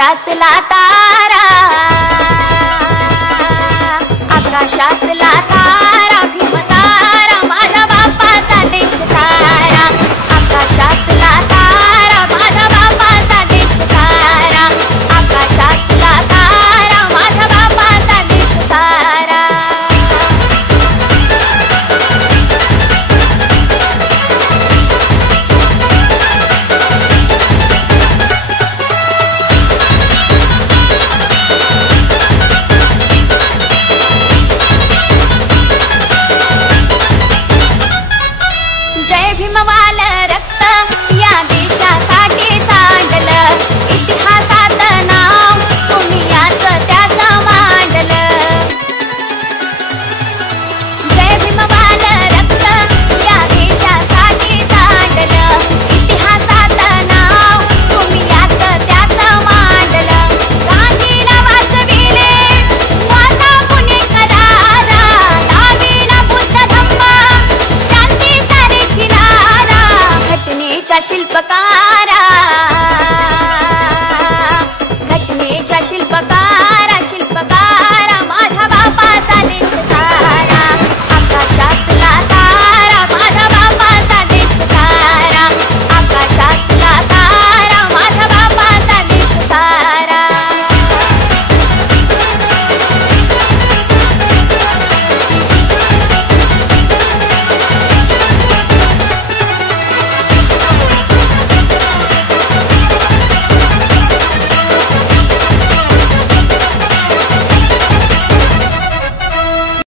आकाशातला तारा, आकाशातला तारा, भीम तारा, माझ्या बापाचा देश सारा. आकाशातला तारा, माझ्या बापाचा देश सारा. आकाशातला तारा, माझ्या बापाचा देश सारा. जय भीमवाल रक्त या देशासाठी सांडलं, इतिहासात नाव तुम्ही याच त्याचं मांडलं. जय भीमवाल रक्त या देशासाठी सांडलं, इतिहासात नाव तुम्ही याच त्याचं मांडलं. गांधीला वाचविले वाचा पुणेकरारा, लाविला बुद्ध धम्म शांतीचा रे किनारा, घटनेच्या शिल्पकारा.